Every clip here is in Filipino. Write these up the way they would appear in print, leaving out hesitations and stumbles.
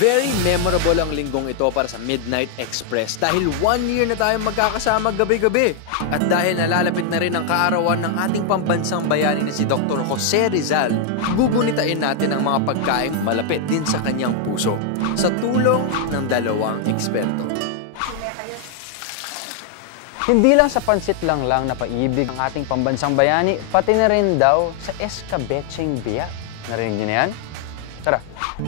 Very memorable ang linggong ito para sa Midnight Express dahil 1 year na tayong magkakasama gabi-gabi. At dahil nalalapit na rin ang kaarawan ng ating pambansang bayani na si Dr. Jose Rizal, gugunitain natin ang mga pagkain malapit din sa kanyang puso sa tulong ng dalawang eksperto. Hindi lang sa pansit lang na paibig ang ating pambansang bayani, pati na rin daw sa escabecheng biyak. Narinig niyo na yan? Tara!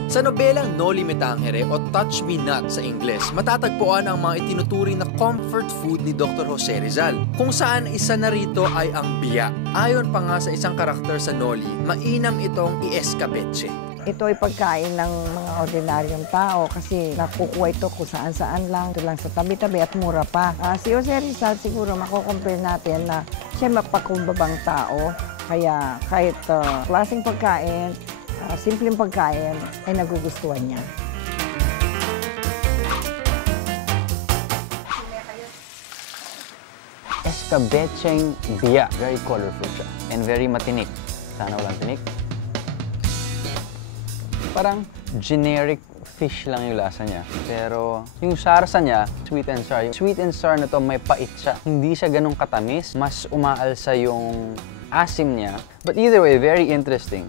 Sa nobelang No Limitangere o Touch Me Not sa Ingles, matatagpuan ang mga itinuturing na comfort food ni Dr. Jose Rizal, kung saan isa na rito ay ang biya. Ayon pa nga sa isang karakter sa Noli, mainam itong i-escabeche. Ito ay pagkain ng mga ordinaryong tao kasi nakukuha ito kung saan-saan lang. Ito lang sa tabi-tabi at mura pa. Si Jose Rizal siguro makukompare natin na siya mapakumbabang tao. Kaya kahit klaseng pagkain, simpleng pagkain ay nagugustuhan niya. Escabecheng biya. Very colorful siya. And very matinik. Sana walang tinik. Parang generic fish lang yung lasa niya. Pero yung sarsa niya, sweet and sour. Yung sweet and sour na to may pait siya. Hindi siya ganun katamis. Mas umaalsa yung asim niya. But either way, very interesting.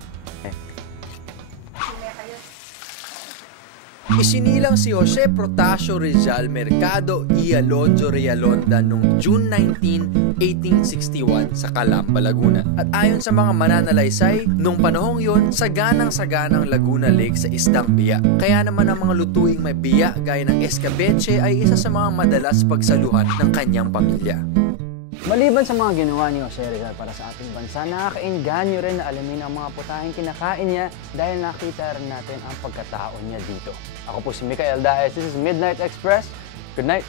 Isinilang si Jose Protasio Rizal Mercado y Alonzo Realonda noong June 19, 1861 sa Calamba, Laguna. At ayon sa mga mananalaysay, noong panahong yon, saganang-saganang Laguna Lake sa isdang biya. Kaya naman ang mga lutuing may biya gaya ng escabeche ay isa sa mga madalas pagsaluhan ng kanyang pamilya. Maliban sa mga ginawa ni Jose Rizal para sa ating bansa, nakakainganyo rin na alamin ang mga putahing kinakain niya dahil nakita rin natin ang pagkatao niya dito. Ako po si Mikael Daes. This is Midnight Express. Good night!